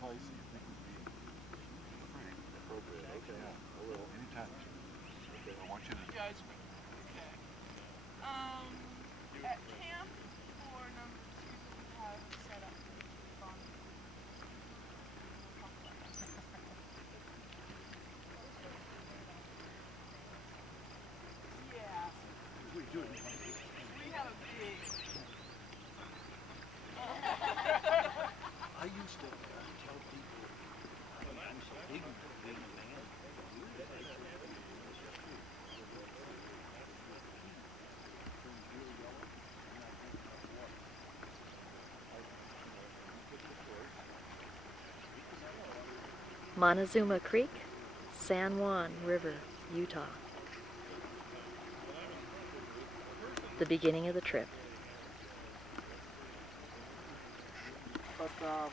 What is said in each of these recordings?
place that you think would be pretty appropriate. Okay, yeah, a little. Anytime. Okay, I want you to. You guys, okay. At camp for number 2, we have set up bonding. We'll talk about that. Yeah. We do it. We have a big. I used to tell people I'm so big man. Montezuma Creek, San Juan River, Utah. The beginning of the trip. But, let's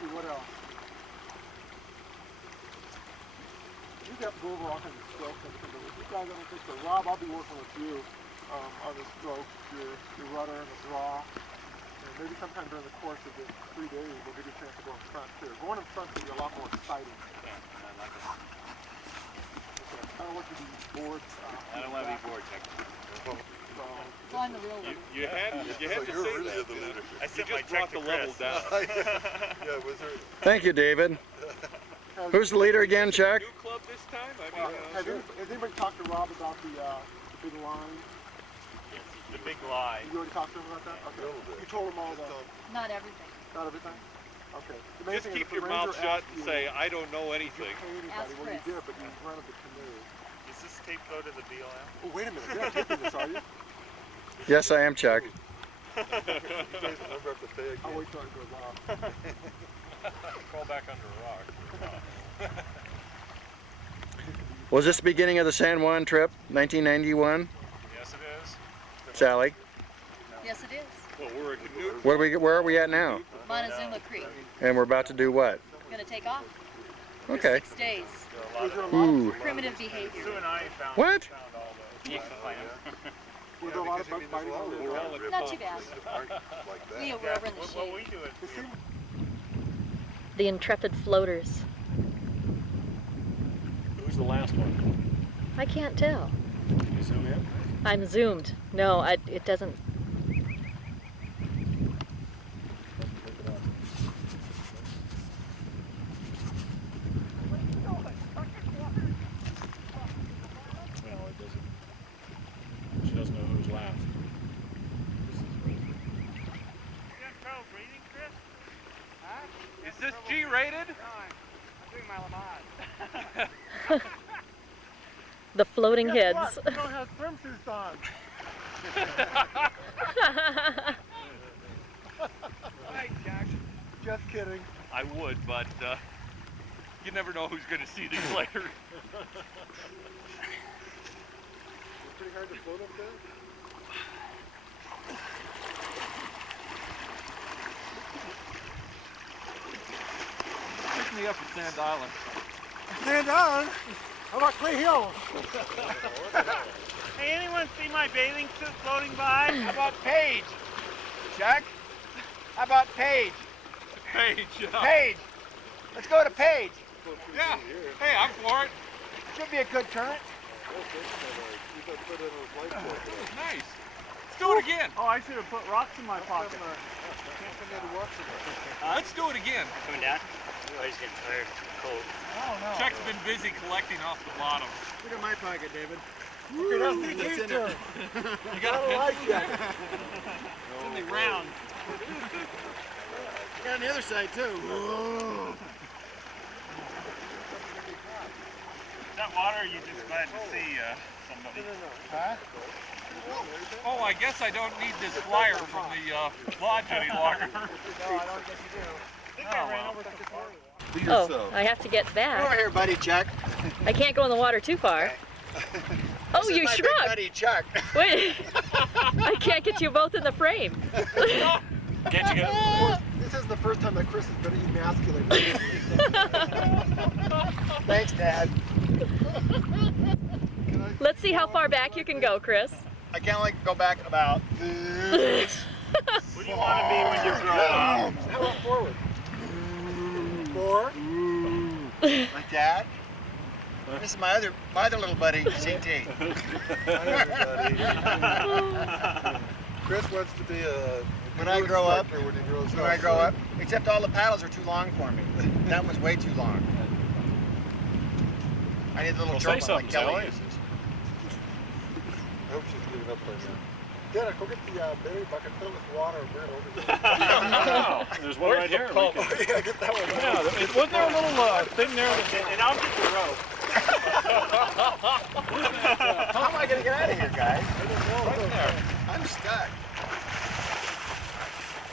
see, what else? You got to go over all kinds of strokes. If you guys ever think so, Rob, I'll be working with you on the strokes, your rudder and the draw. And maybe sometime during the course of the 3 days, we'll give you a chance to go in front too. Going in front will be a lot more exciting. Yeah, I like it. Okay. I don't want you to be bored. I don't want to be bored, Jack. So, I'm the real one. You had to say really that. the leader. I sent my check to level down. Yeah, was there? Thank you, David. Who's the leader again, Chuck? New club this time? I mean, has anybody talked to Rob about the big line? the big lie. You already talked to him about that? Okay. You told him all the... Not everything. Not everything? Okay. The main Just thing is keep if your the mouth ranger shut asks and you, say, I don't know you anything. didn't pay Ask anybody. Well, you Chris. did, but you rented the canoe. Does this tape go to the BLM? Oh, wait a minute. You're not taking this, are you? Yes, I am, Chuck. You guys remember have to pay again. I'll wait till it goes off. Crawl back under a rock. Was this the beginning of the San Juan trip, 1991? Yes, it is. Sally, Yes, it is. Well, we're a canoe. where are we at now? Montezuma Creek. And we're about to do what? We're going to take off. Okay. 6 days. Was there a lot Ooh. Primitive behavior. Sue and I found, What? found all the... You can find them. Was there a lot of bug biting on the trip? Not too bad. Like that. We were over in the Well, shade. we do it. It seemed The intrepid floaters. Who's the last one? I can't tell. You zoom in? I'm zoomed. No, it doesn't. No, it doesn't. She doesn't know who's last. Is this G-rated? The floating heads. What? You don't have swimsuits on. Just kidding. I would, but you never know who's going to see these later. It's pretty hard to float up there. Pick me up at Sand Island. Stand down. How about Clay Hill? Hey, anyone see my bathing suit floating by? How about Paige? Chuck? How about Paige? Hey, Joe. Paige! Let's go to Paige. Yeah. Hey, I'm for it. Should be a good turn. Nice. Let's do it again. Oh, I should have put rocks in my pocket. Let's do it again. Coming down? Oh, he's getting tired. Cold. Oh, no. Chuck's been busy collecting off the bottom. Look at my pocket, David. Okay, that's DT's turn. You got a life jacket. It's in the ground. Got on the other side, too. Is that water or you just glad to see somebody? Huh? Oh, I guess I don't need this flyer from the lodge any longer. No, I don't guess you do. I think I ran over some water. Be Oh, yourself. I have to get Come over back. here, buddy, Chuck. I can't go in the water too far. Oh, This is you my big shrunk. buddy, Chuck. Wait. I can't get you both in the frame. Can't you go? This is the first time that Chris has been emasculated. Thanks, Dad. Let's see how far back you can go, Chris. I can only go back about this. What do you want to be when you're grown up? How about forward? My dad. This is my other little buddy, CT. Chris wants to be a When I grow up, when he grows when I grow up, except all the paddles are too long for me. That one's way too long. I need a little Well, short say one like something, Kelly Sally. uses. I hope she's giving up by now. Dad, go get the berry bucket, fill it with water, and bring it over here. No, there's one right here. We can- Yeah, get that one. Yeah, wasn't there a little thing there that... And I'll get the rope. How am I going to get out of here, guys? Right there. I'm stuck.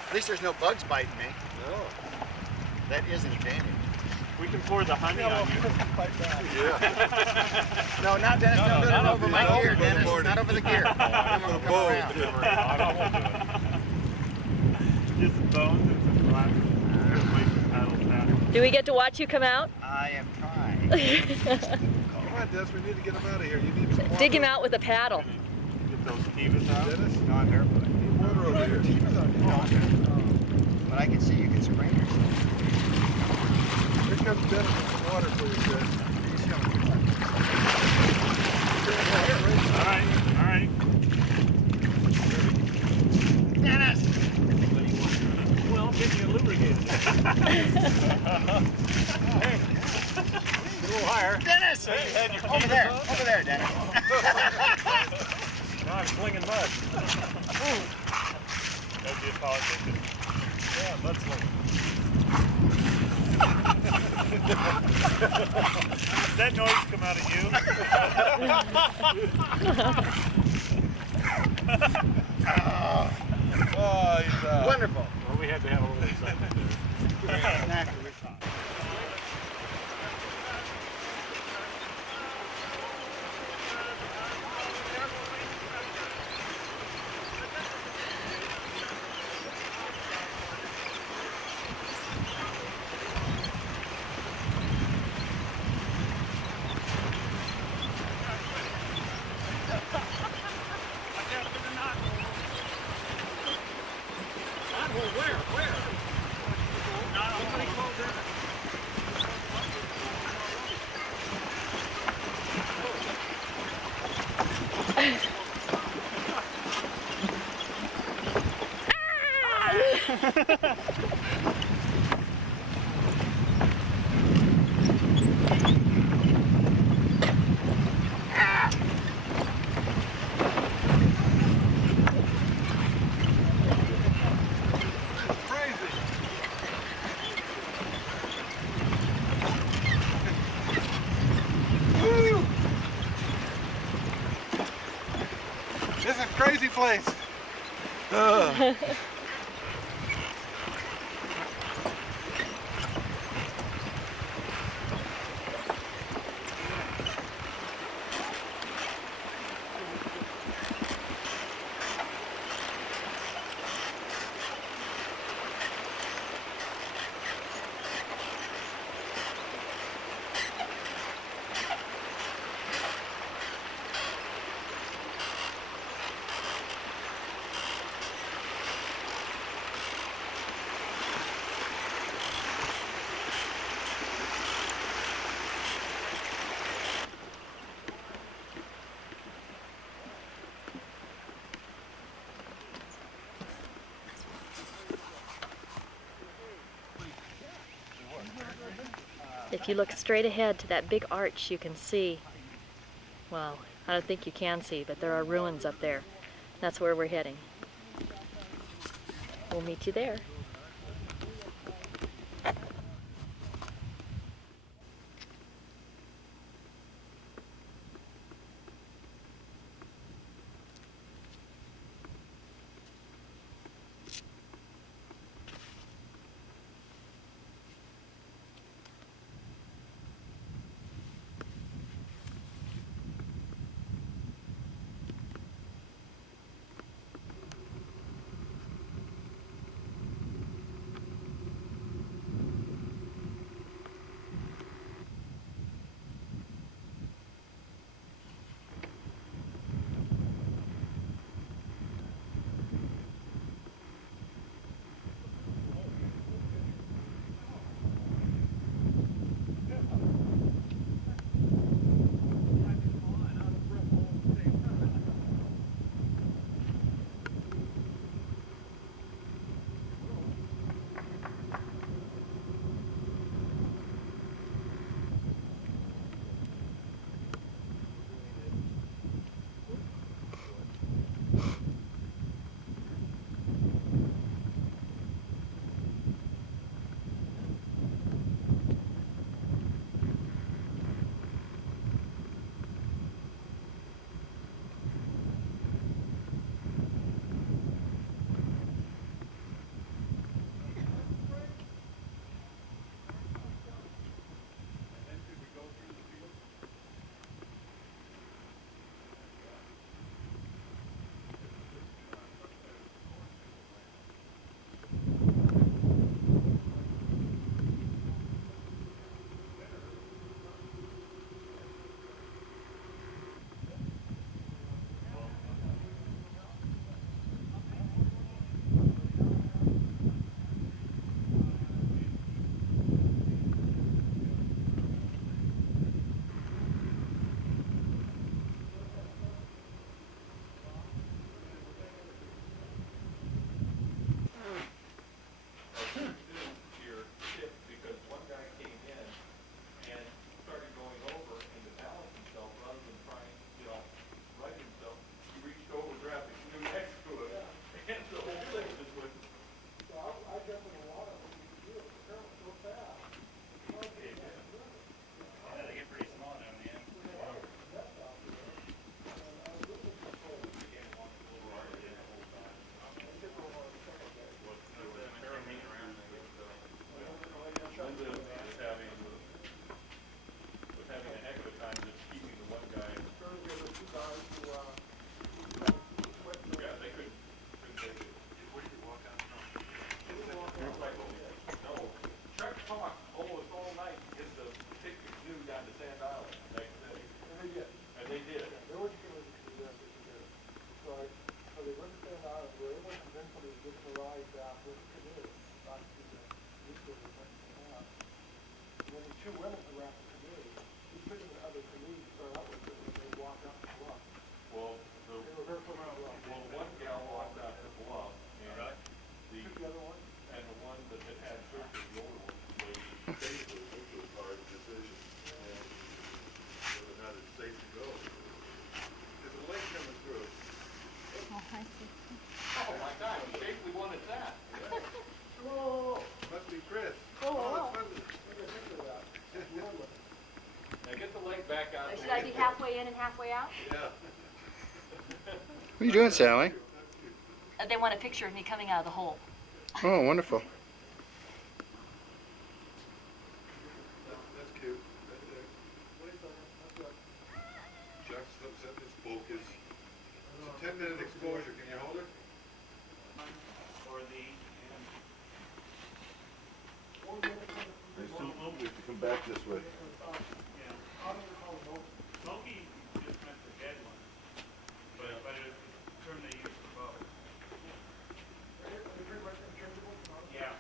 At least there's no bugs biting me. No. That is an advantage. We can pour the honey on you. Yeah. No, not Dennis. No, Don't do it not over over my the- gear, over the Dennis. morning. Not over the gear. I'm going to come boat. around. I won't do it. Just some bones and some black. Paddles down. Do we get to watch you come out? I am trying. Come on, Des, we need to get him out of here. You need some water. Dig him out with a paddle. Get those divas out. Dennis, No, I'm barefoot. need water over here. But I can see you can sprain yourself. Here comes Dennis with some water for you, Des. All right, all right. Dennis! Well, get you lubricated. Hey, a little higher. Dennis! Over there. Over there, Dennis. Now I'm slinging mud. That'd be a politician. Yeah, mud slinging. Does that noise come out of you? Oh, he's Wonderful. Well, we had to have a little excitement there. Exactly. This is a crazy place. If you look straight ahead to that big arch, you can see, well, I don't think you can see, but there are ruins up there. That's where we're heading. We'll meet you there. be halfway in and halfway out? What are you doing, Sally? They want a picture of me coming out of the hole. Oh, wonderful. That's cute. Jack slips up his focus. It's a 10-minute exposure. Can you hold it? We have to come back this way. Smoky just meant the dead one, but it turned the use of both. Yeah.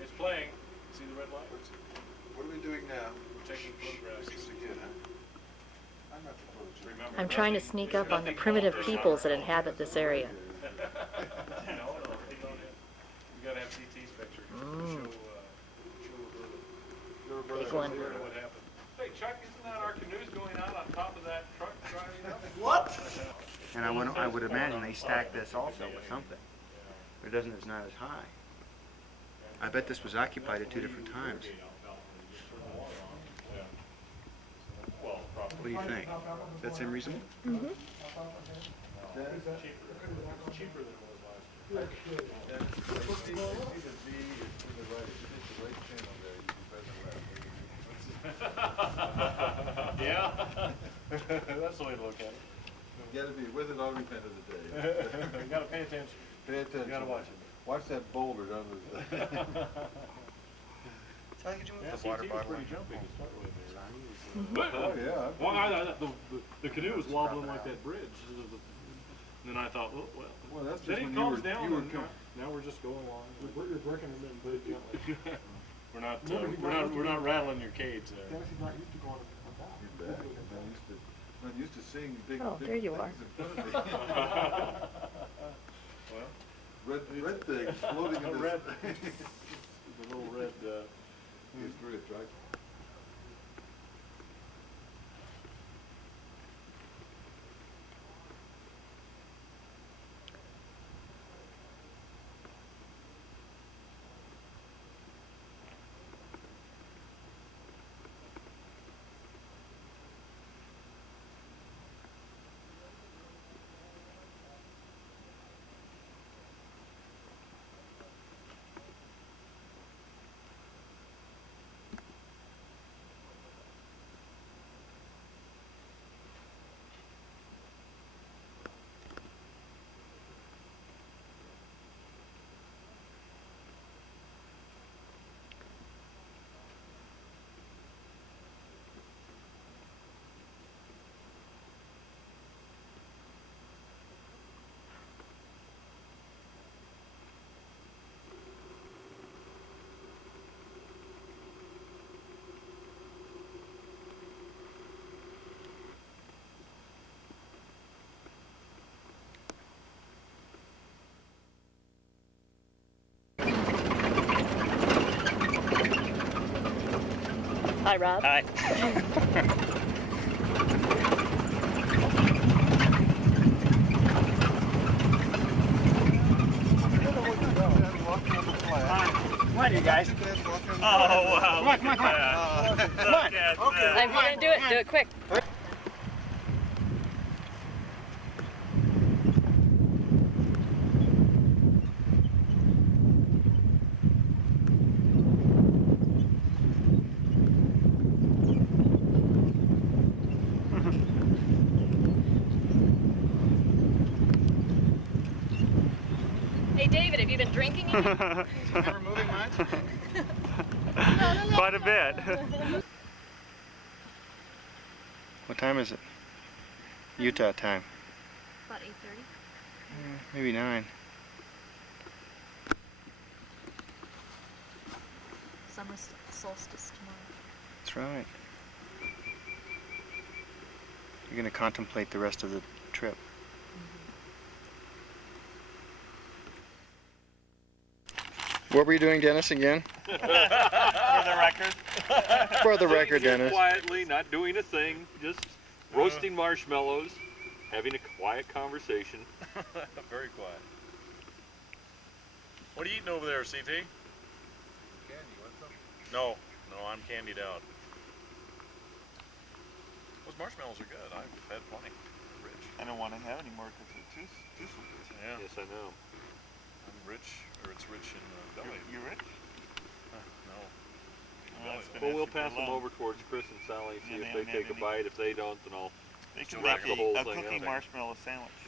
It's playing. See the red light? What are we doing now? We're taking photographs. This again, huh? I'm not the photographer. Remember, I'm trying to sneak up on the primitive peoples that inhabit this area. No, you gotta have CT's picture to show Big one. what happened. Hey Chuck, isn't that our canoes going out on top of that truck driving up? What? And I would imagine they stack this also with something. But it doesn't, it's not as high. I bet this was occupied at 2 different times. What do you think? Does that seem reasonable? Mm-hmm. Cheaper than it was last year. Yeah, that's the way to look at it. You gotta be with it all repent of the day. You gotta pay attention. Pay attention. You gotta watch it. Watch that boulder down the... How you doing Yeah, with the water CT was bottle? pretty jumpy to start with Oh, yeah. Well, the canoe was wobbling like that bridge. And then I thought, oh, well. Well, that's just Then when it you calms were, down, you were and now we're just going along. You're breaking them in pretty gently. We're not rattling your cage there. Dennis is not used to going down. You're back. I'm not used to seeing big, Oh, big there you things are. in front of me. Well, Red things floating in red, this. the little red, It's very attractive. Hi, Rob. Hi. Come on, you guys. Oh, wow. Come on. Come on. Okay. I'm gonna do it. Do it quick. Hey, David, have you been drinking again? Never moving much? Quite a bit. What time is it? Utah time. About 8:30. Maybe 9. Summer solstice tomorrow. That's right. You're going to contemplate the rest of the trip. What were you doing, Dennis, again? For the record. For the record, Sitting here Dennis. quietly, not doing a thing, just roasting marshmallows, having a quiet conversation. Very quiet. What are you eating over there, CT? Candy, want some? No, I'm candied out. Those marshmallows are good. I've had plenty. Rich. I don't want to have any more because they're too sweet. Yeah. Yes, I know. I'm rich, or it's rich in belly. You rich? No. Well, it's been Well, we'll after pass so them long. over towards Chris and Sally, see Yeah, if they they don't take a have any. bite. If they don't, then I'll They could whack make the whole a thing cookie out there. marshmallow sandwich.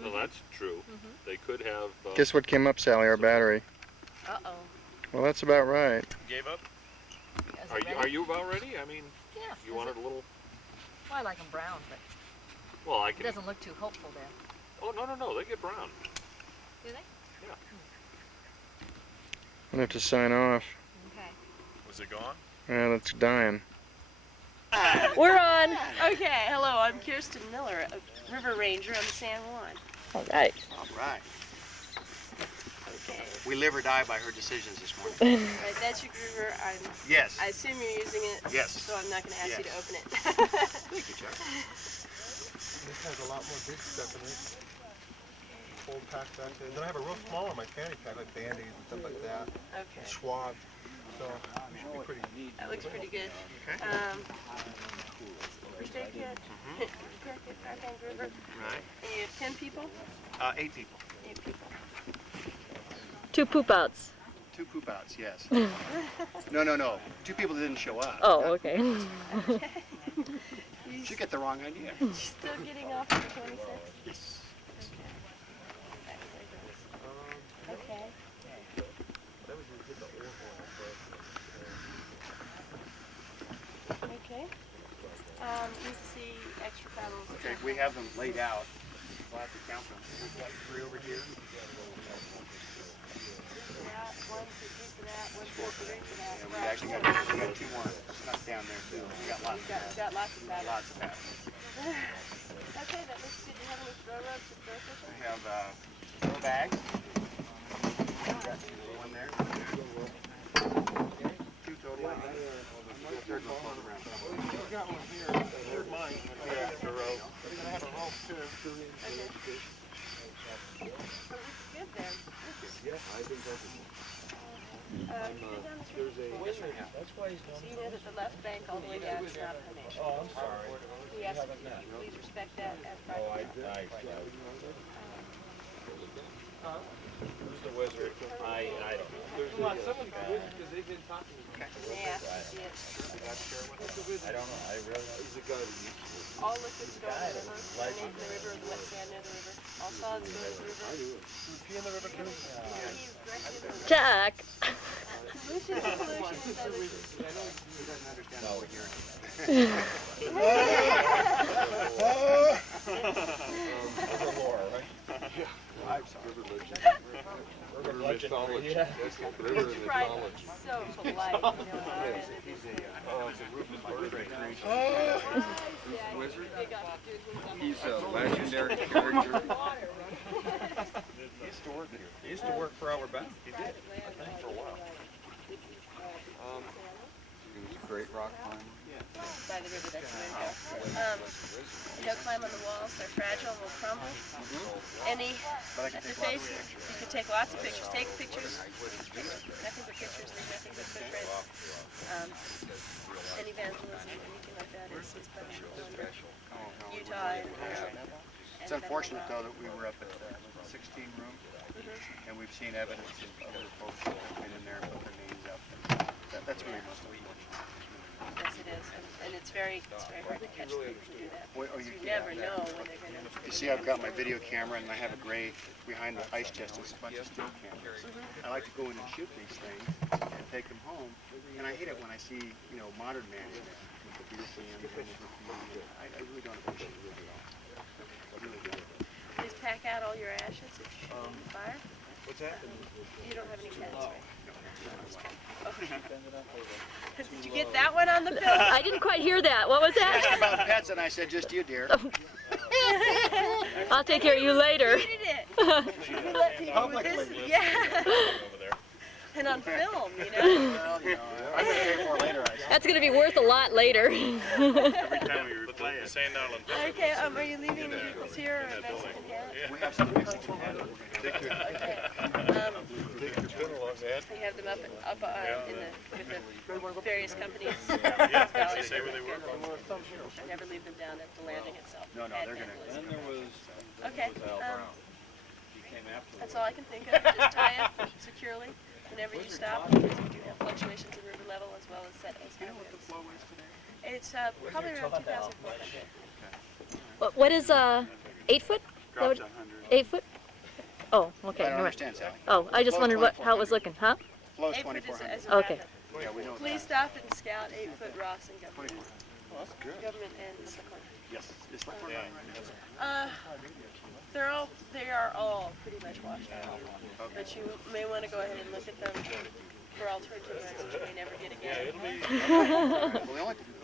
Well, that's true. They could have. Guess what came up, Sally? Our battery. Uh-oh. Well, that's about right. Gave up? Are you about ready? I mean, Yeah. you wanted a little. Well, I like them brown, but Well, I it can. doesn't look too hopeful there. Oh no, they get brown. Do they? I'm going to have to sign off. Okay. Was it gone? Well, it's dying. We're on. Okay, hello, I'm Kirsten Miller, a river ranger on the San Juan. All right. All right. Okay. We live or die by her decisions this morning. Right, that's your river. Yes. I assume you're using it. Yes. So I'm not going to ask you to Yes. open it. Thank you, Chuck. This has a lot more big stuff in it. Cold pack back there. Then I have a real small one, my fanny pack, like Band-Aids and stuff like that. Okay. Schwab. So we should be pretty neat. That looks pretty good. Okay. First aid kit. Jacket, Arcane River. Right. And you have 10 people? 8 people. 8 people. 2 poop outs. 2 poop outs, yes. No. 2 people that didn't show up. Oh, okay. You get the wrong idea. You're still getting off at the 26th? Yes. Okay. Okay. Let's see extra paddles. Okay, we have them laid out. We'll have to count them. We've got 3 over here. That, 1 for 2 for that, 1 for 3 for that. And we actually got 2 more snuck down there too. We got lots of We've got lots of paddles. Lots of paddles. Okay, that looks good. Do you have any throw ropes or throw fishing? We have throw bags. One there. 2 total. Third one floating around. I've got one here. Here's mine. Yeah, the rope. I'm gonna have a rope too. Okay. Oh, looks good then. Yeah, I think that's Can you go down this river? So you know that the left bank all the way down is not formation. Oh, I'm sorry. We ask that you please respect that as private property. Who's the wizard? I don't know. Come on, someone can win because they've been talking to me. They ask to see it. I don't know. I really. He's a guy who used to. All liquids go in the river, emanate from the river, the wet sand near the river. All solids go to the river. Pee in the river too? He's directed in the Jack. pollution to pollution. So that- He doesn't understand what we're hearing. River lore, right? Yeah. River legend. River mythology. That's what river Right, mythology. so polite, you know. It's a Rufus birthday creation. Yeah, Wizard? big up, dude, who's He's a legendary character. water. He used to work here. He used to work for Albert Bound. He did. I think for a while. He was a great rock climber. By the river, that's the way to go. Don't climb on the walls, they're fragile and will crumble. Any at the face, you can take lots of pictures. Take pictures, nothing but pictures, leave nothing but footprints. Any vandalism, anything like that is punishable under Utah and It's unfortunate though that we were up at the 16 room and we've seen evidence of other folks that have been in there and put their names up. That's really most unfortunate. Yes, it is, and it's very hard to catch people who do that. Well, You never know when they're gonna. You see, I've got my video camera and I have a gray behind the ice chest. There's a bunch of still cameras. I like to go in and shoot these things and take them home. And I hate it when I see, you know, modern man in there with the beer cans and the graffiti. I really don't appreciate it really at all. I really don't. Please pack out all your ashes if you shoot in the fire. What's that? You don't have any pets, right? Okay. Did you get that one on the film? I didn't quite hear that. What was Asked that? about pets and I said, just you, dear. I'll take care of you later. You did it. You let people with this, yeah. And on film, you know. Well, you know, I'm going to pay more later, I said. That's going to be worth a lot later. Every time we replay it. Okay, are you leaving the vehicles here or a Mexican hat? We have some Mexican hat that we're going to have. Take your pen along, man. They have them up with the various companies. Yeah, they say where they work. I never leave them down at the landing itself. No, they're going to. Then there was Okay, Al Brown. He came after. that's all I can think of. Just tie it securely whenever you stop, because we do have fluctuations in river level as well as set as high winds. It's probably around 2,400. What is 8 foot? Dropped 100. 8 foot? Oh, okay. I don't never mind. understand, Sally. Oh, I just wondered how it was looking, huh? Flow's 8 foot is 2,400. as Okay. Yeah, we know Please that. stop and scout 8 foot Ross and government. Well, that's good. Government and Slipper. Yes. It's like They are all pretty much washed out. But you may want to go ahead and look at them for alternative runs that you may never get again.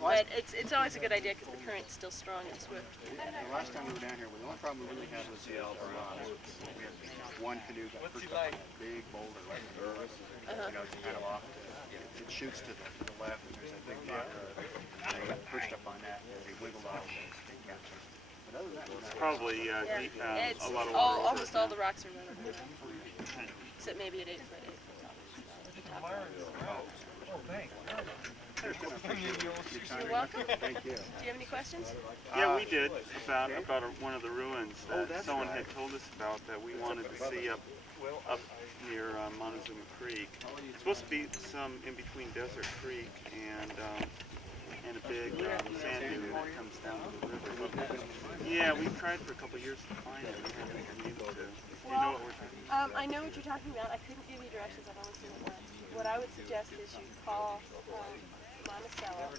But it's always a good idea because the current's still strong and swift. The last time we were down here, the only problem we really had was the Al Brown. We had one canoe got pushed up on a big boulder, like you know, it's kind of off. It shoots to the left, and there's a big rock. They got pushed up on that, and they wiggled off. They captured. But other than that, It's probably It's a lot of water. almost all the rocks are running. Except maybe at 8 foot. You're welcome. thank you. Do you have any questions? Yeah, we did about one of the ruins that someone had told us about that we wanted to see up near Montezuma Creek. It's supposed to be some in between Desert Creek and a big sand dune that comes down to the river. Yeah, we've tried for a couple of years to find it. We haven't been able to. Do you know what we're talking about? I know what you're talking about. I couldn't give you directions. I've only seen it once. What I would suggest is you call Monticello.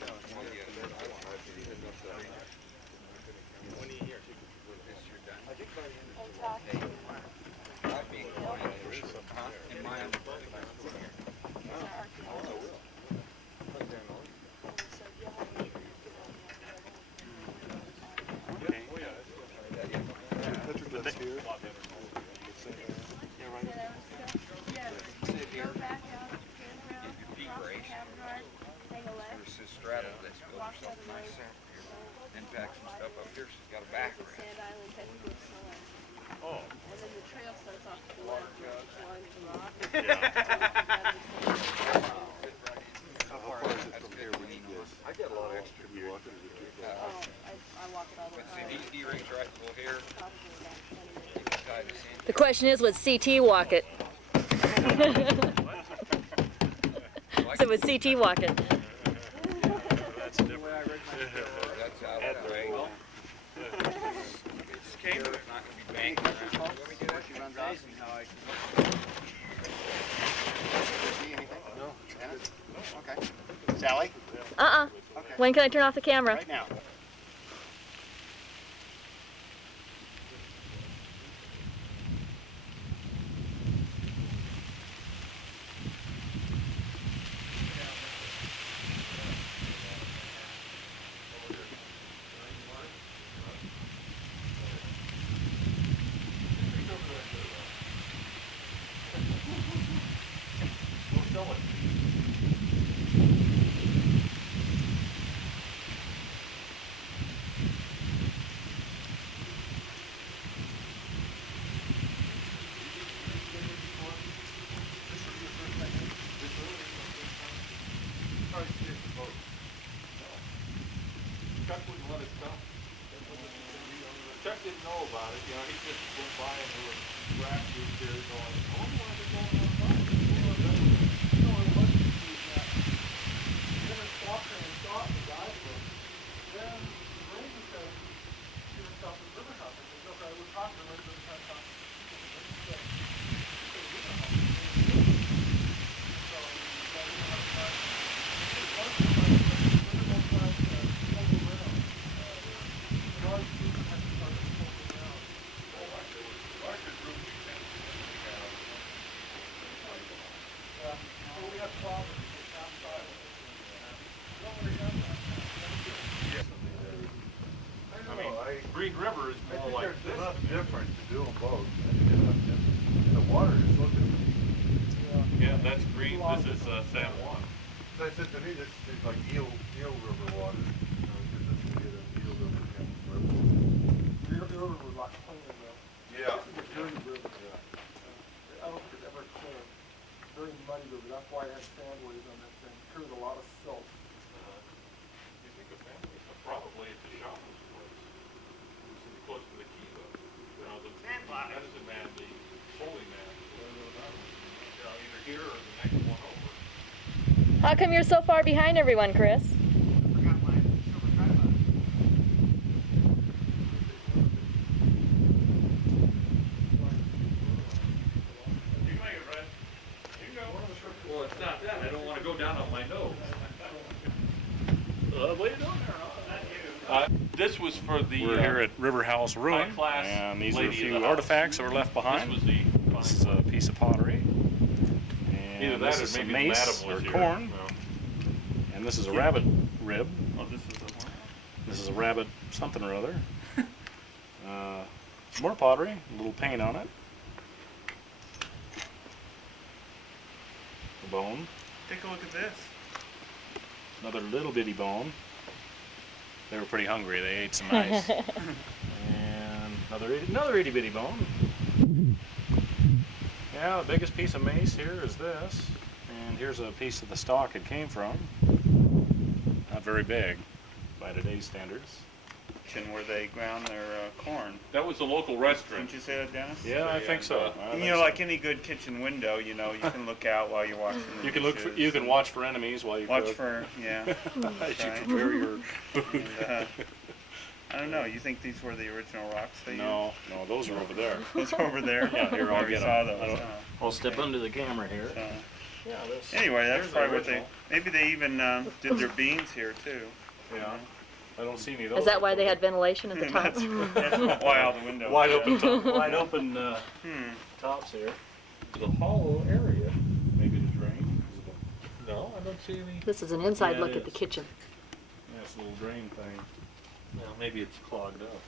And talk to Petroglyphs here. Then pack some stuff up here. She's got a back rest. Sand Island Petroglyphs. Oh. And then the trail starts off to the left where it's lined with rock. How far is it from here when you get? I got a lot of extra Could you walk it or is it too far? I walk it all the Let's way. see, he rings right below here. Probably about 20 minutes. The question is, would CT walk it? So would CT walk it? That's different. That's out of the way. It's camera, it's not going to be banking around. She runs off and how I see anything? No. Dennis? Okay. Sally? Uh-uh. Okay. When can I turn off the camera? Right now. Chuck wouldn't let us come. Chuck didn't know about it, you know, he just went by and there was grass roots there going, I wonder why they're going on fire. No, it wasn't. Him and Faulkner and Shaw Green River is more like There's this. enough difference to do them both. The water is looking. Yeah, that's green. This is San Juan. As I said to me, this is like Eel River water. Because this could get an Eel River river. Your river was like cleaner though. Yeah. This is a dirty river. I don't think it's ever clean. Very muddy river. That's why it has sand waves on that thing. It carries a lot of silt. You think of families? Probably it's a shopping place. It's close to the key, though. You know, the medicine man, the holy man. You know, either here or the next one over. How come you're so far behind everyone, Chris? Well, it's not that. I don't want to go down on my nose. What are you doing there? This was for the. We're here at River House Ruin, high-class and these are a lady of few the house. artifacts that were left behind. This was the. This is a piece of pottery. Either And that this or is some maybe the mace madam or was here. corn. No. And this is a rabbit rib. Oh, this is a. This is a rabbit something or other. More pottery, a little paint on it. A bone. Take a look at this. Another little bitty bone. They were pretty hungry. They ate some ice. And another itty bitty bone. Yeah, the biggest piece of mace here is this. And here's a piece of the stock it came from. Not very big by today's standards. Where they ground their corn. That was the local restaurant. Didn't you say that, Dennis? Yeah, I think so. You know, like any good kitchen window, you know, you can look out while you're washing the You can look. dishes You can watch for enemies while you watch cook. for, yeah. As you right. prepare your food. And, I don't know. You think these were the original rocks they No, those are over there. used? Those are over there. Yeah, here I'll already get saw them. those. I'll step under the camera here. So, Yeah, this. anyway, that's here's the probably what they. original. Maybe they even did their beans here too. Yeah. I don't see any of those. Is that why they had ventilation at the top? That's why all the windows. wide open top, wide open Hmm. tops here? The hollow area. Maybe the drain. No, I don't see any. This is an inside Yeah, it look at the is. kitchen. Yeah, it's a little drain thing. Well, maybe it's clogged up.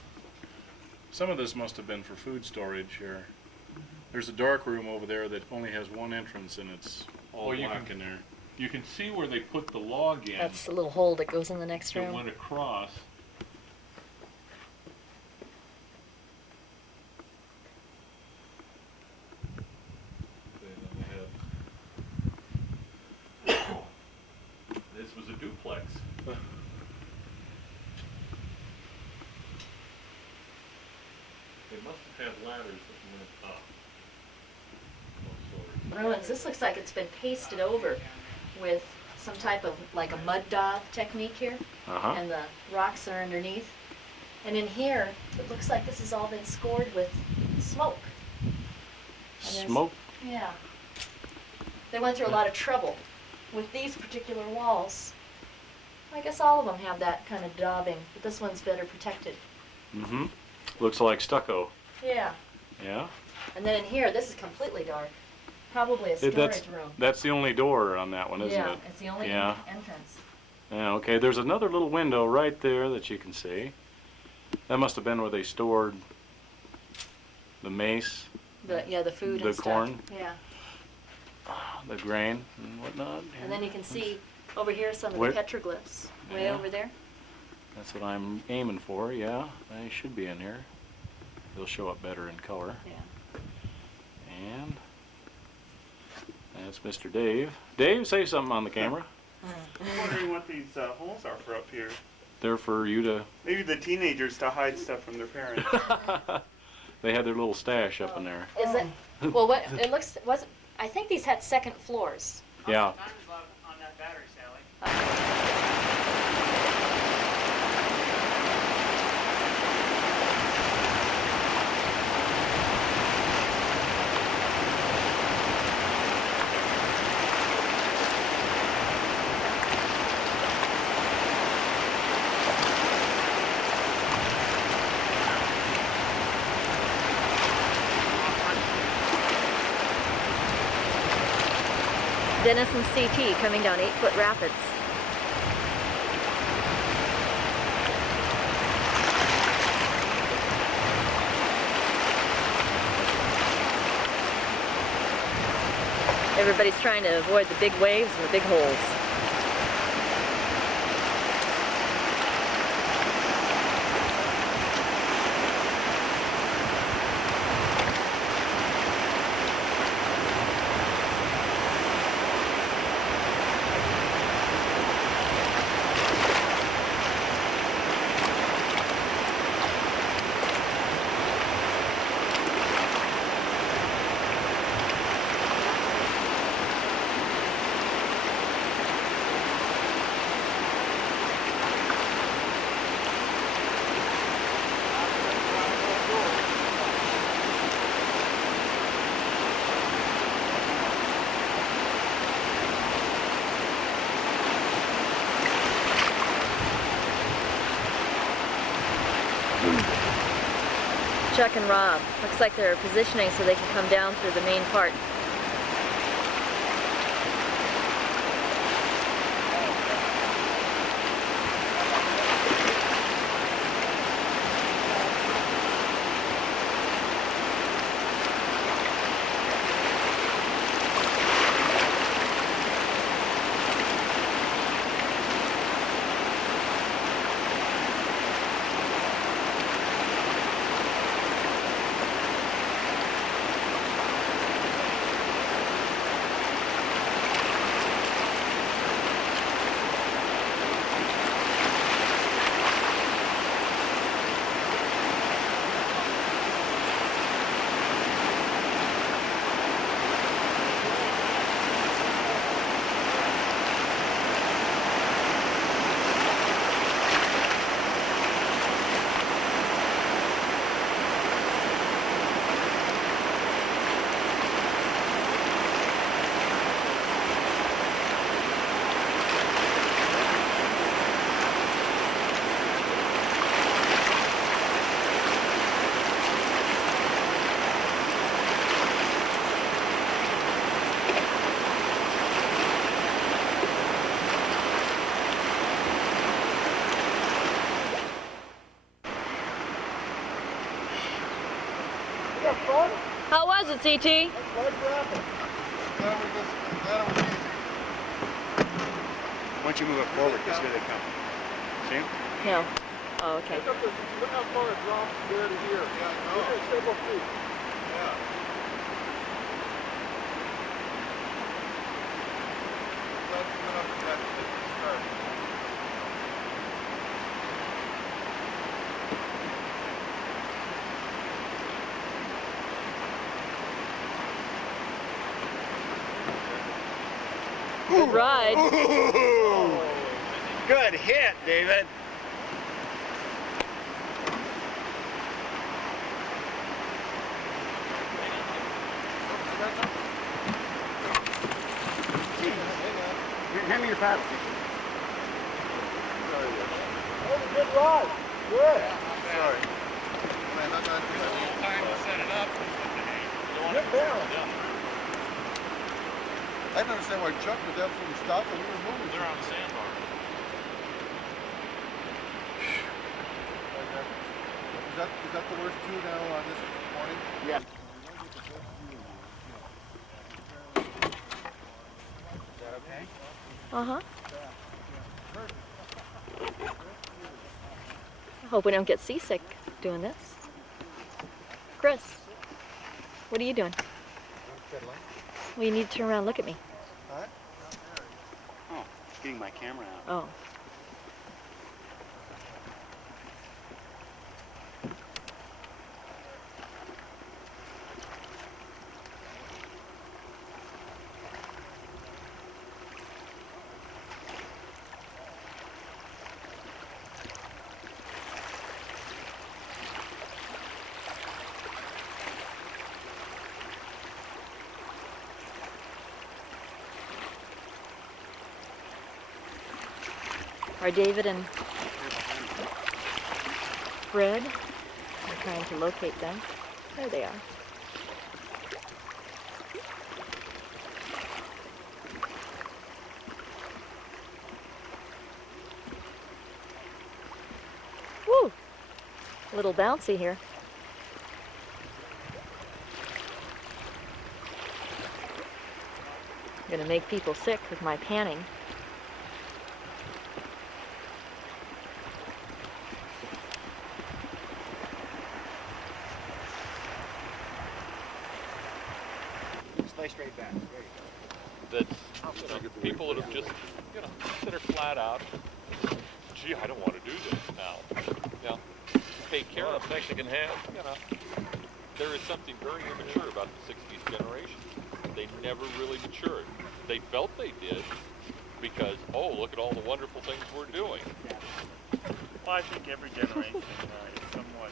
Some of this must have been for food storage here. There's a dark room over there that only has one entrance and it's all Well, you black can- in there. You can see where they put the log in. That's the little hole that goes in the next It room. went across. This was a duplex. They must have had ladders that went up. Those stories. Ruins. This looks like it's been pasted over with some type of like a mud daub technique here, Uh-huh. and the rocks are underneath. And in here, it looks like this has all been scored with smoke. And there's- Smoke. Yeah. They went through a lot of trouble with these particular walls. I guess all of them have that kind of daubing, but this one's better protected. Mm-hmm. Looks like stucco. Yeah. Yeah. And then in here, this is completely dark. Probably a It- storage room. That's the only door on that one, isn't Yeah, it? it's the only Yeah. entrance. Yeah, okay. There's another little window right there that you can see. That must have been where they stored the mace, The food The and stuff. corn? Yeah. the grain, and whatnot. And then you can see over here some of Where- the petroglyphs. Way Yeah. over there. That's what I'm aiming for, yeah. They should be in here. They'll show up better in color. Yeah. And that's Mr. Dave. Dave, say something on the camera. I'm wondering what these holes are for up here. They're for you to... Maybe the teenagers to hide stuff from their parents. They had their little stash up in there. Is it? Well, what it looks was. I think these had second floors. Yeah. On that battery, Sally. Dennis and CT coming down 8-foot rapids. Everybody's trying to avoid the big waves and the big holes. Chuck and Rob. Looks like they're positioning so they can come down through the main part. How was it, CT? Once you move it forward, because here they come. See 'em? No. Oh, okay. Look how far it drops there to here. Yeah, I know. Look at several feet. Yeah. Good ride. Ooh. Good hit, David. Hand me your paddle. That was a good ride. Good. Sorry. Good balance. I don't understand why Chuck was absolutely stopped when we were moving. They're on the sandbar. Is that the worst two now on this morning? Yeah. Is that okay? Uh-huh. I hope we don't get seasick doing this. Chris, what are you doing? Well, you need to turn around and look at me. Huh? Oh, getting my camera out. Oh. Are David and Fred? I'm trying to locate them. There they are. Woo! A little bouncy here. going to make people sick with my panning. Just lay straight back. There you go. That's, people that have just, that are flat out, gee, I don't want to do this now. Take care of Mexican ham, There is something very immature about the 60s generation. They never really matured. They felt they did because, oh, look at all the wonderful things we're doing. Well, I think every generation is somewhat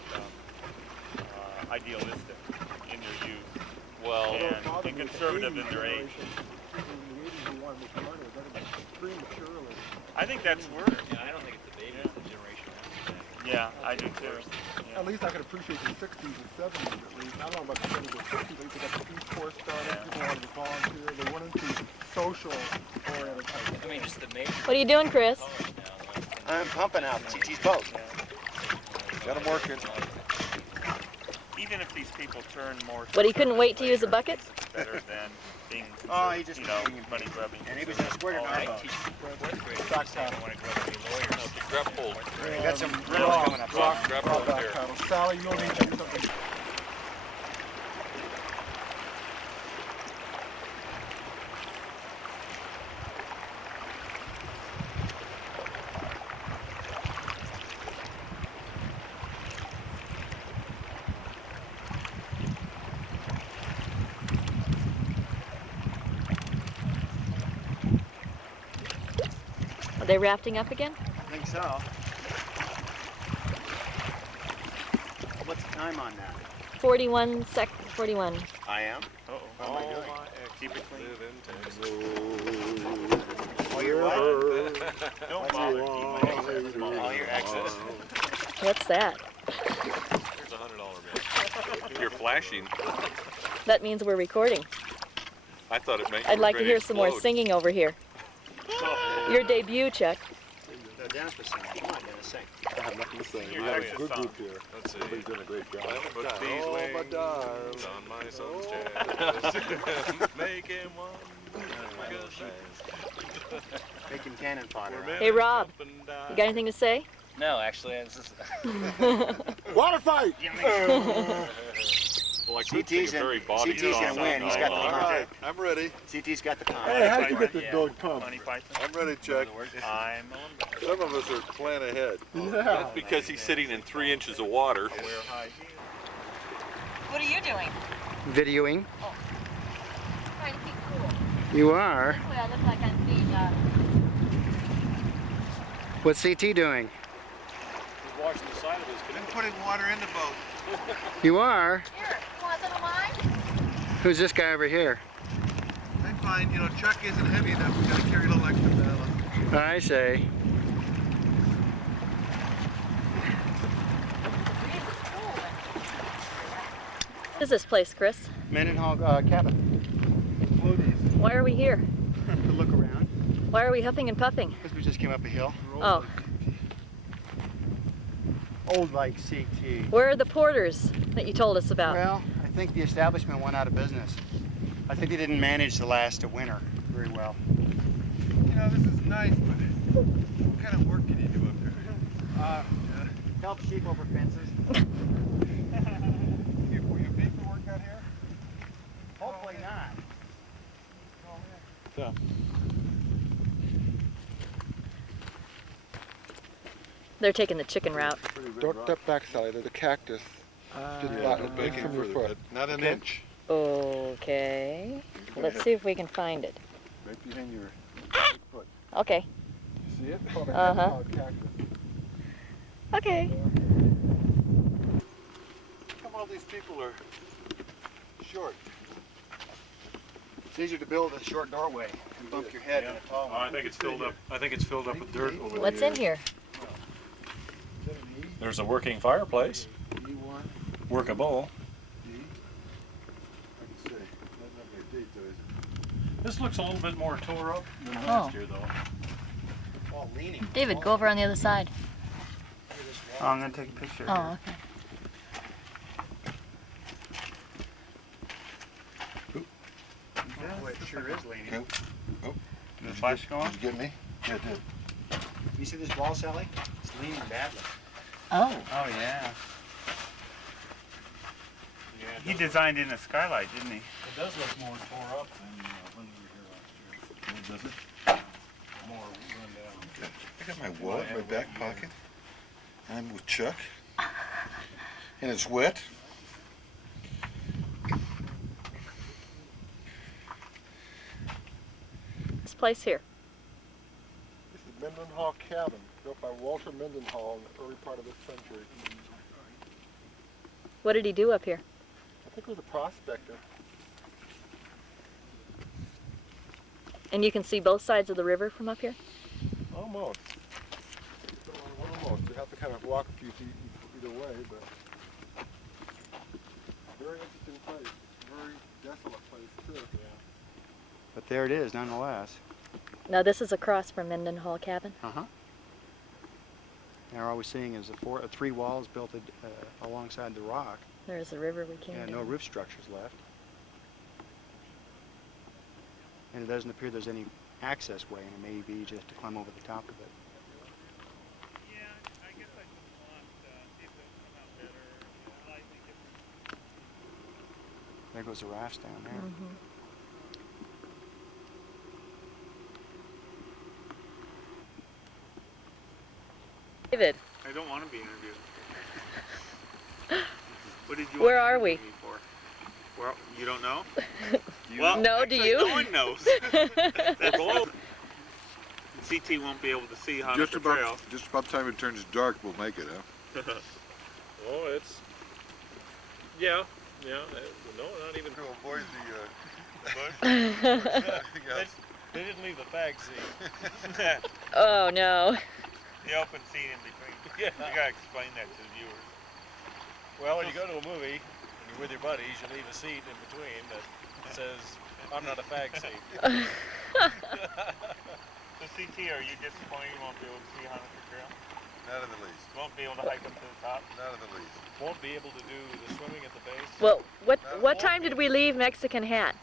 idealistic in their youth Well, and conservative in their age. I think that's worse. I don't think it's the baby, it's the generation after that. Yeah, I do too. At least I could appreciate the 60s and 70s at least. I don't know about the 70s, but 60s, they got the Peace Corps started, people wanted to volunteer, they went into social-oriented type. I mean, just the major. What are you doing, Chris? I'm pumping out TT's boat. Got them working. Even if these people turn more. What, he couldn't wait to use a bucket? It's better than being, Oh, he just money grubbing. And he was in a squirter Oh, in our boat. grab hold. We got some drills coming up. Grab hold here. Sally, you'll need to do something. Are they rafting up again? I think so. What's the time on that? 41. I am? Uh-oh. How am I doing? Keep it clean. Oh, you're right. Don't bother keep my All your exes. What's that? Here's $100 bill. You're flashing. That means we're recording. I thought it meant I'd like to hear some more singing over here. Your debut, Chuck. No, Dennis was singing. Come on, Dennis, sing. I have nothing to say. We have a good group here. Let's see. Everybody's doing a great job. Put these Oh, my wings darling. on my son's chest. Make him one. Making cannon fodder. Hey, Rob, you got anything to say? No, actually, it's just... Water fight! Well, I could sing a very body CT's gonna win. He's got the All con. right, I'm ready. CT's got the con. Hey, how'd you get the Yeah. dog pump? Money Python. I'm ready, Chuck. I'm on Some of us are plan ahead. Yeah. That's because he's sitting in 3 inches of water. wear high heels. What are you doing? Videoing. Trying to keep cool. You are. This way I look like I'm being, What's CT doing? He's washing the side of his canoe. Putting water in the boat. You are. Here, you want some of mine? Who's this guy over here? I'm fine. You know, Chuck isn't heavy enough. We gotta carry a little extra ballast. I say. What is this place, Chris? Mendenhall cabin. Floaties. Why are we here? To look around. Why are we huffing and puffing? Because we just came up a hill. Oh, Old like CT. where are the porters that you told us about? Well, I think the establishment went out of business. I think they didn't manage the last winter very well. You know, this is nice, but what kind of work can you do up here? Help sheep over fences. Were you paid for work out here? Hopefully not. They're taking the chicken route. Don't step back, Sally. There's a cactus. Just about an inch from your foot. Not an inch. Okay. Let's see if we can find it. Right behind your foot. Okay. You see it? Uh-huh. Cactus. Okay. Come all these people are short. It's easier to build a short doorway and bump your head than a tall one. I think it's filled up. I think it's filled up with dirt over What's in here? There's a working fireplace. E1, Workable. D. I can say. Doesn't have any date though, is it? This looks a little bit more tore up than Oh. last year, though. All leaning. David, go over on the other side. Oh, I'm gonna take a picture. Oh, okay. sure is leaning. Okay. Oh, Is the flash going? did you get me? Yeah, it did. You see this wall, Sally? It's leaning badly. Oh. Oh, yeah. He designed in a skylight, didn't he? It does look more tore up than when we were here last year. Oh, does it? More run down. Okay. I got my wallet in my back pocket. I'm with Chuck. And it's wet. This place here. This is Mendenhall Cabin, built by Walter Mendenhall in the early part of this century. What did he do up here? I think he was a prospector. And you can see both sides of the river from up here? Almost. Almost. You have to kind of walk a few feet either way, but very interesting place. Very desolate place too. Yeah. But there it is, nonetheless. Now this is across from Mendenhall Cabin. Uh-huh. Now all we're seeing is three walls built alongside the rock. There's the river we came And down. no roof structures left. And it doesn't appear there's any access way, and it may be just to climb over the top of it. Yeah, I guess I just want see if it'll come out better, slightly different. There goes the rafts down there. Mm-hmm. David, I don't want to be interviewed. What did you Where want to are we? interview me for? Well, you don't know? No, actually, do you? No one knows. That's low. CT won't be able to see Hanukkah Trail. Just about time it turns dark, we'll make it, huh? Oh, it's, yeah, no, not even. To avoid They didn't leave the fag seat. Oh no. The open seat in between. Yeah. You gotta explain that to the viewers. Well, when you go to a movie and you're with your buddies, you leave a seat in between that says, "I'm not a fag seat." So CT, are you disappointed you won't be able to see Hanukkah Trail? Not in the least. Won't be able to hike up to the top? Not in the least. Won't be able to do the swimming at the base. Well, what time did we leave Mexican Hat?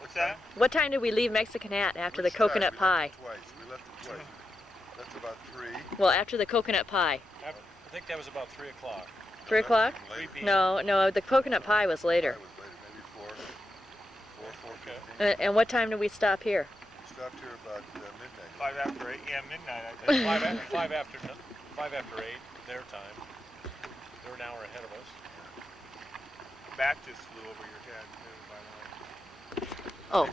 What's that? What time did we leave Mexican Hat after the coconut pie? Twice. We left it twice. Left about 3. Well, after the coconut pie. I think that was about 3 o'clock. 3 o'clock? 3 p.m. No, the coconut pie was later. It was later, maybe 4, 4:15. And what time did we stop here? Stopped here about midnight. 5 after 8. Yeah, midnight, I think. 5 after 8, their time. They're an hour ahead of us. Bat just flew over your head, too, by the way. Oh.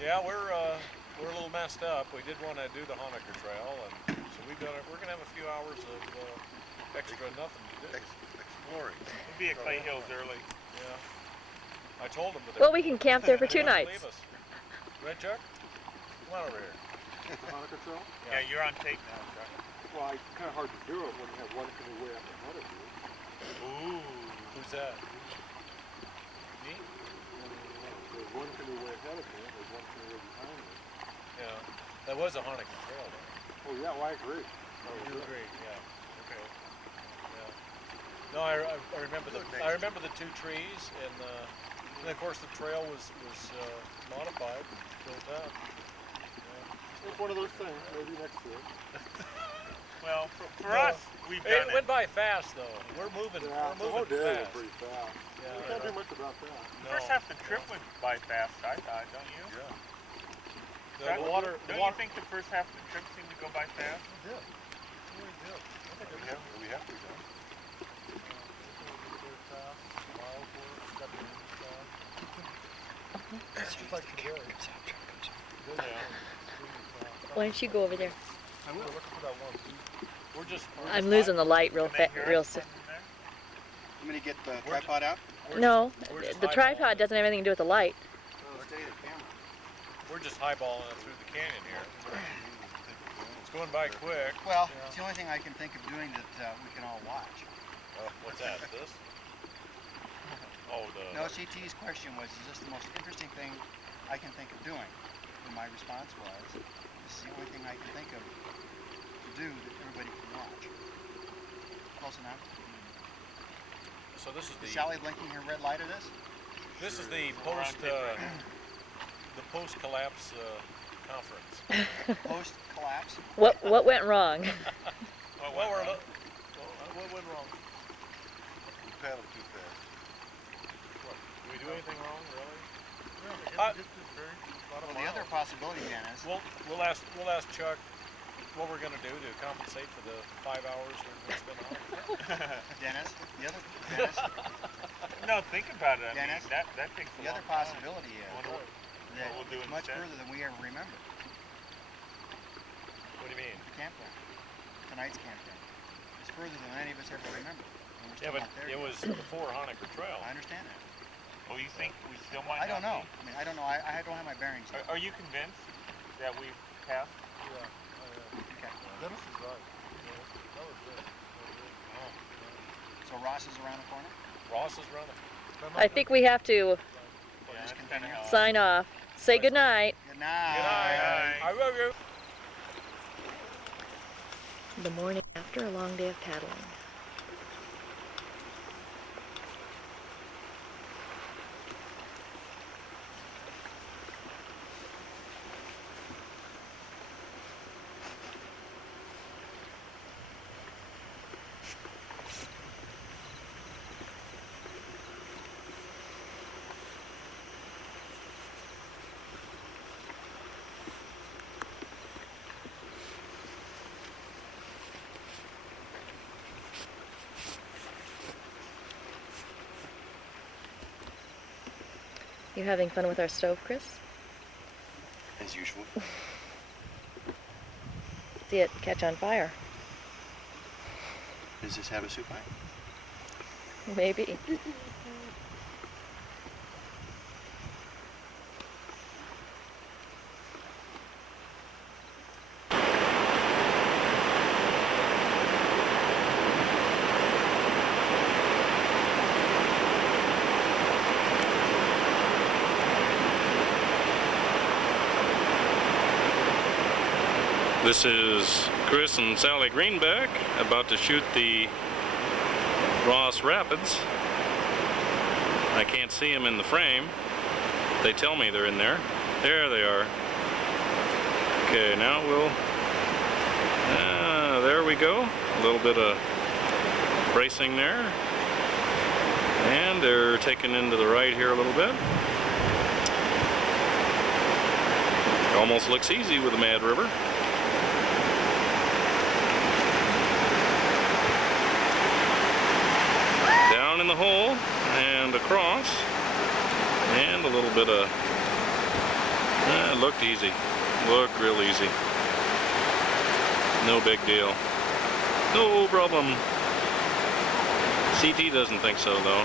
Yeah, we're a little messed up. We did want to do the Hanukkah Trail, and so we're gonna have a few hours of extra nothing to do. Exploring. We'll be at Clay Hills early. Yeah. I told them that. Well, we can camp there for 2 they wouldn't nights. leave us. Right, Chuck? Come on over here. The Hanukkah Trail? Yeah, you're on tape now, Chuck. Well, it's kind of hard to do it when you have one canoe way up ahead of you. Ooh. Who's that? Me? There's one canoe way ahead of me, and there's one canoe way behind me. Yeah. That was a Hanukkah Trail, though. Oh yeah, well I agree. You agree? Yeah. Okay. Yeah. No, I remember the 2 trees, and of course the trail was modified, built up. It's one of those things, maybe next year. Well, for us, we've done It went by fast, though. We're moving. Yeah, We're the whole moving day fast. went pretty fast. Yeah. You can't do much about that. No. First half the trip went by fast, I thought, don't you? Yeah. The water. Don't you think the first half of the trip seemed to go by fast? We have to go. Why don't you go over there? I will. Looking for that one. I'm losing the light real soon. I'm going to get the tripod out. No, we're just the tripod doesn't have anything to do with the light. We're just highballing it through the canyon here. It's going by quick. Well, it's the only thing I can think of doing that we can all watch. What's that? This? Oh, No, CT's question was, is this the most interesting thing I can think of doing? And my response was, this is the only thing I can think of to do that everybody can watch. Close enough? So this is Is Sally blinking her red light at us? This is the post-collapse conference. Post-collapse? What went wrong? What went wrong? We paddled too fast. Did we do anything wrong, really? Yeah, it's very lot of Well, the other possibility, Dennis. We'll ask Chuck what we're gonna do to compensate for the 5 hours we're gonna spend on it. Dennis. No, think about it. I Dennis, mean, that takes a the other long time. possibility is What that we'll do it's much instead. further than we ever remember. What do you mean? The campground. Tonight's campground. It's further than any of us ever remember. And we're Yeah, still but not there it yet. was before Honecker Trail. I understand that. Well, you think we still might I don't not know. I mean, I don't know. I don't have my bearings yet. Are you convinced that we've passed? Yeah. Okay. Dennis is right. That was good. So Ross is around the corner? Ross is running. I think we have to We'll Yeah, just that's continue. kinda how sign off. Say goodnight. Good night. Good night. I love you. The morning after a long day of paddling. You having fun with our stove, Chris? As usual. See it catch on fire. Does this have a soup pipe? Maybe. This is Chris and Sally Greenback about to shoot the Ross Rapids. I can't see them in the frame. They tell me they're in there. There they are. Okay, now we'll... there we go. A little bit of bracing there. And they're taking into the right here a little bit. Almost looks easy with the Mad River. Down in the hole and across, and a little bit of, it looked easy, looked real easy, no big deal, no problem. CT doesn't think so though.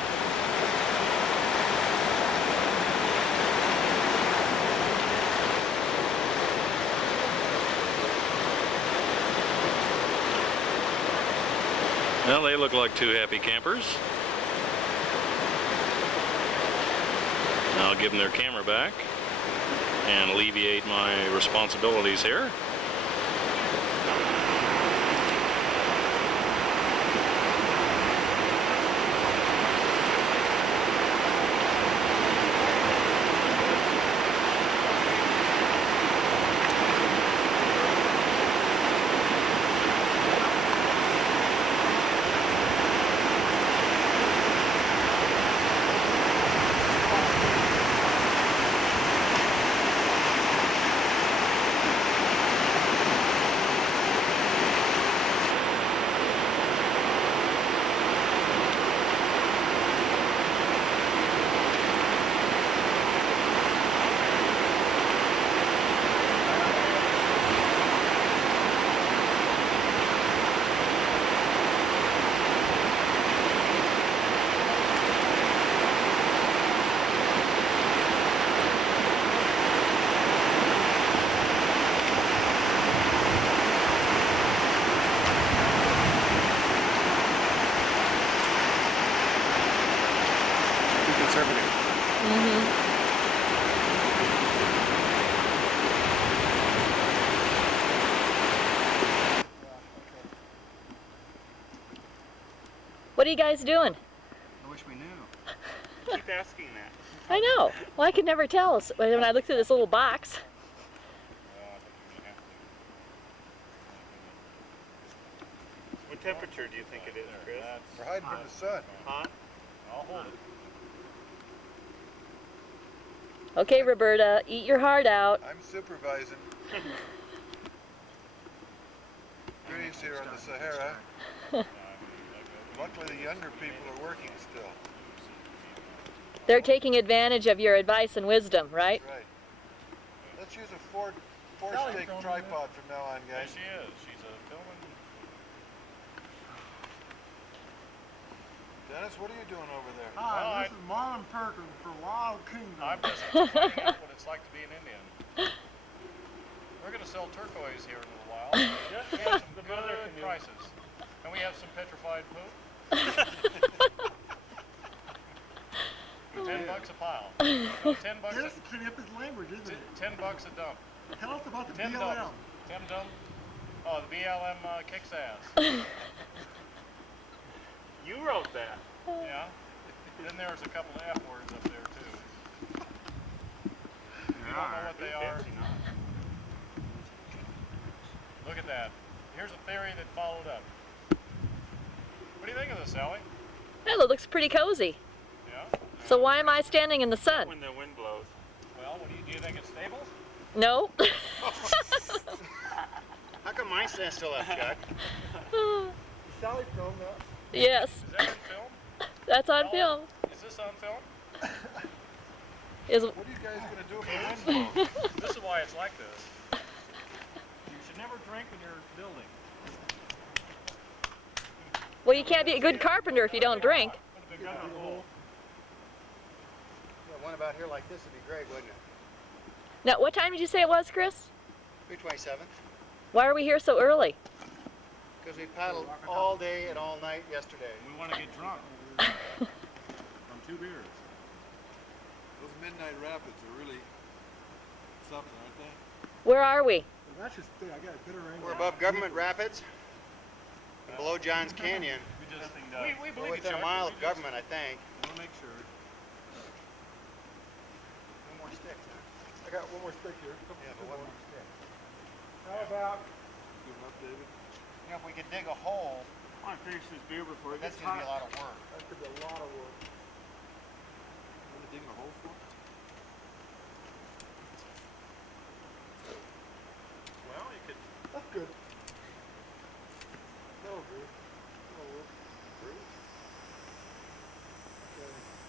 Well, they look like two happy campers. I'll give them their camera back and alleviate my responsibilities here. What are you guys doing? I wish we knew. Keep asking that. I know. Well, I could never tell when I looked at this little box. What temperature do you think it is, Chris? We're hiding from the sun. Hot? I'll hold it. Okay, Roberta, eat your heart out. I'm supervising. Greece here on the Sahara. Luckily the younger people are working still. They're taking advantage of your advice and wisdom, right? That's right. Let's use a four-stick tripod from now on, There guys. she is. She's filming. Dennis, what are you doing over there? Hi, this is Marlon Perkins for Wild Kingdom. I'm just finding out what it's like to be an Indian. We're going to sell turquoise here in a little while. We have some good prices. And we have some petrified poop. $10 a pile. No, $10 Dennis is cleaning up his language, isn't it? $10 a dump. Tell us about the 10 BLM. dumps. 10 dump. Oh, the BLM kicks ass. You wrote that. Yeah. Then there's a couple of F words up there too. You don't know what they are. Look at that. Here's a theory that followed up. What do you think of this, Sally? Well, it looks pretty cozy. Yeah? So why am I standing in the sun? When the wind blows. Well, do you think it's stable? No. How come mine stands still up, Chuck? Sally filmed that. Yes, Is that in film? that's on film. Is this on film? Is What are you guys going to do if the wind blows? This is why it's like this. You should never drink when you're building. well, you can't be a good carpenter if you don't drink. Put a big gun on the hole. Yeah, one about here like this would be great, wouldn't it? Now, what time did you say it was, Chris? 327. Why are we here so early? Because we paddled all day and all night yesterday. We want to get drunk. From 2 beers. Those midnight rapids are really something, aren't they? Where are we? Well, that's just I got a better angle. We're above Government Rapids and below Johns Canyon. We We're believe within a mile of Government, I think. We'll make sure. No more sticks, huh? I got one more stick here. Yeah, but one more stick. How about Give them up, David. You know, if we could dig a hole, I want to finish this beer before it that's gets going to be a hot. lot of work. that could be a lot of work. What are you digging a hole for? Well, you could. That's good. That'll do. That'll work. Okay.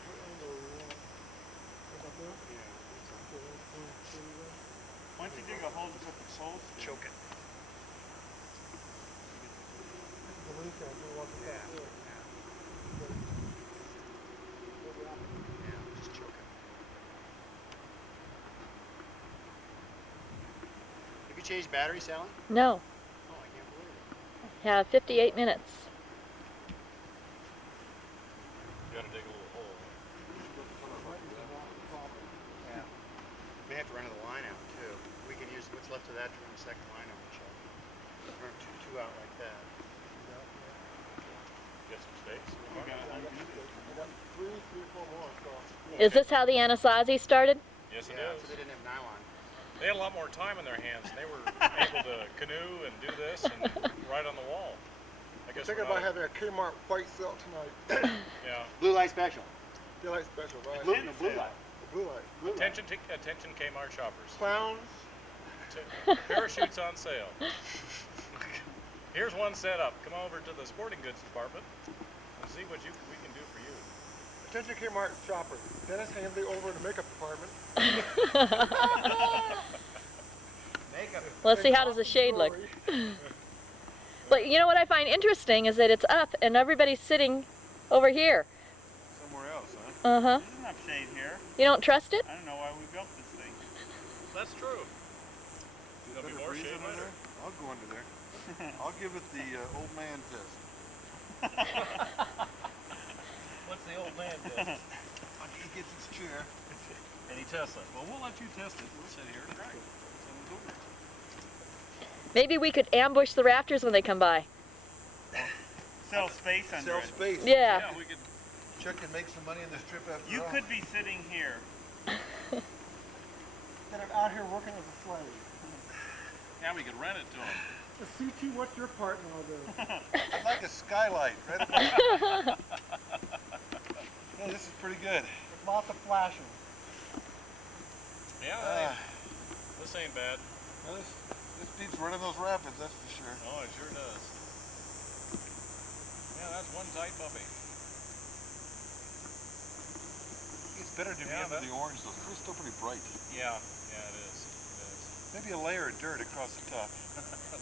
What angle do we want? About there? Okay, that's fine. So we got- Why don't you dig a hole to put the poles in? Choke it. The link out there, walk it back there. Yeah, just choke it. Have you changed batteries, Sally? No. Oh, I can't believe it. Have 58 minutes. You gotta dig a little hole. Yeah. We have to run the line out, too. We can use what's left of that to run the second line out, Chuck. Run two out like that. Get some steaks. I got three, 4 more, so. Is this how the Anasazi started? Yes, it Yeah, is. so they didn't have nylon. They had a lot more time in their hands. They were able to canoe and do this and write on the wall. I guess Thinking we're about not- having a Kmart white sale tonight. Yeah. Blue light special. Daylight special, right? Blue light. The blue light. Blue light. Attention Kmart shoppers. Clowns. Parachutes on sale. Here's one set up. Come over to the sporting goods department and see what we can do for you. Attention Kmart shoppers. Dennis Handley over in the makeup department. Let's see, how does the shade look? But you know what I find interesting is that it's up and everybody's sitting over here. Somewhere else, huh? Uh-huh. There's enough shade here. You don't trust it? I don't know why we built this thing. That's true. There'll be Better more breeze shade under later. there? I'll go under there. I'll give it the old man test. What's the old man test? He gets his chair. And he tests it. Well, we'll let you test it. We'll sit here and drink. Maybe we could ambush the rafters when they come by. Sell space under Sell it. space. Yeah. We could Chuck can make some money on this trip after You all. could be sitting here. That I'm out here working as a slave. Yeah, we could rent it to him. CT, what's your part in all this? I'd like a skylight right above. Yeah, this is pretty good. With lots of flashing. Yeah, this ain't bad. Well, this beats running those rapids, that's for sure. Oh, it sure does. Yeah, that's one tight puppy. It's better to be under the orange though, it's still pretty bright. Yeah, it is. Maybe a layer of dirt across the top.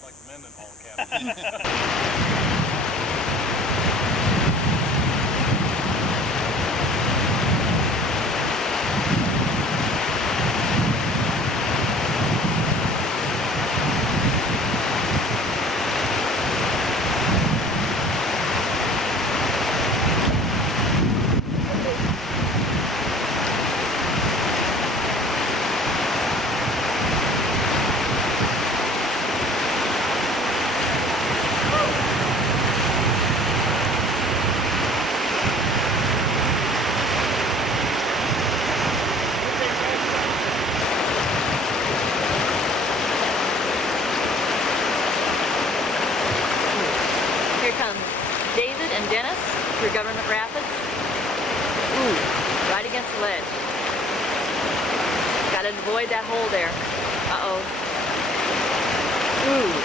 Like the Mendenhall cabin. Here comes David and Dennis through Government Rapids. Ooh, right against the ledge. Gotta avoid that hole there. Uh-oh. Ooh.